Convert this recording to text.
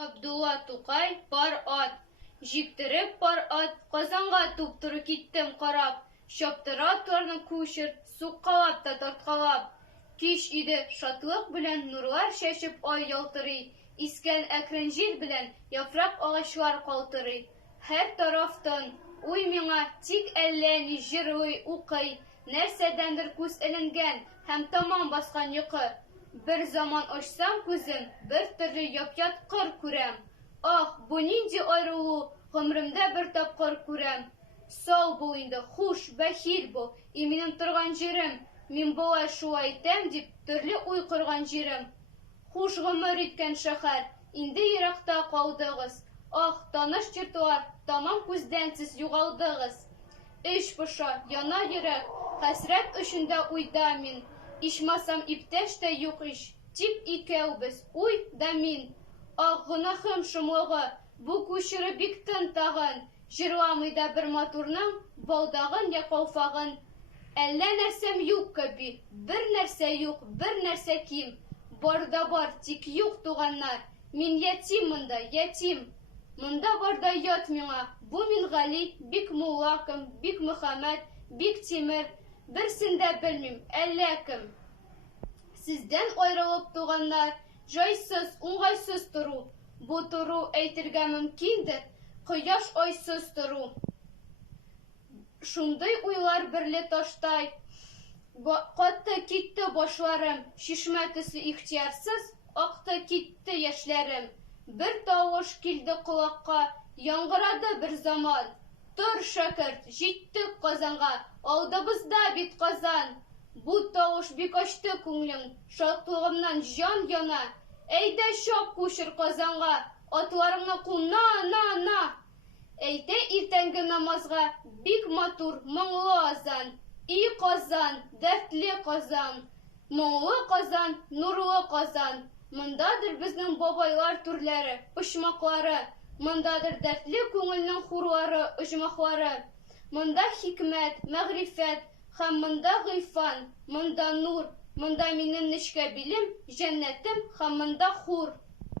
Габдулла Тукай пар ат. Җиктереп пар ат, Казанга туп-туры киттем карап. Чаптыра торны күчер, суккалап та тарткалап. Кич иде, шатлык белән нурлар чәчеп ай ялтырый. Искән әкрен җил белән яфрак агачлар калтырый. Һәр тарафтан уй миңа, тик әллә ни җырлый, укый. Нәрсәдәндер күз эленгән һәм тамам баскан йокы. Бер заман ачсам күзем, бер төрле яп-ят кыр күрәм. Ах, бу нинди аерылу, гомремдә бер тапкыр күрәм. Сау бул инде, хуш, бәхил бул, и минем торган җирем. Мин болай шулай итәм дип, төрле уй корган җирем. Хуш гомер иткән шәһәр, инде еракта калдыгыз. Ах, таныш йортлар, тамам күздән сез югалдыгыз. Эч поша, яна йөрәк, хәсрәт өчендә уйда мин. Ичмасам иптәш тә юк ич, тик икәүбез, уй да мин. Ах, гөнаһым шомлыгы, бу күчере бик тын тагын. Җырламый да бер матурның, балдагын я калфагын. Әллә нәрсәм юк кеби, бер нәрсә юк, бер нәрсә ким. Бар да бар, тик юк туганнар. Мин ятим монда, ятим. Монда бар да ят миңа. Бу мин Гали, бик муллакым, бик Мөхәммәд, бик Тимер. Берсен дә белмим, әллә кем. Сездән аерылып туганнар, җайсыз, уңайсыз тору. Бу тору әйтергә мөмкиндер, кояш айсыз тору. Шундый уйлар берле таштай. Катты китте башларым, шишмә төсле ихтиярсыз, акты китте яшьләрем. Бер тавыш килде колакка, яңгырады бер заман. Тор, шәкерт, җиттек Казанга, алдыбызда бит Казан. Бу тавыш бик ачты күңлең, шатлыгымнан җан яна. Әйдә чап күчер Казанга, атларыңны куна, на. Әйтә иртәнге намазга, бик матур, моңлы азан. И Казан, дәртле Казан, моңлы Казан, нурлы Казан. Мондадыр безнең бабайлар түрләре, почмаклары. Мондадыр дәртле күңелнең хурлары, оҗмахлары. Монда хикмәт, мәгърифәт, һәм монда гыйфан, монда нур, монда минем нечкә билем, җәннәтем, һәм монда хур.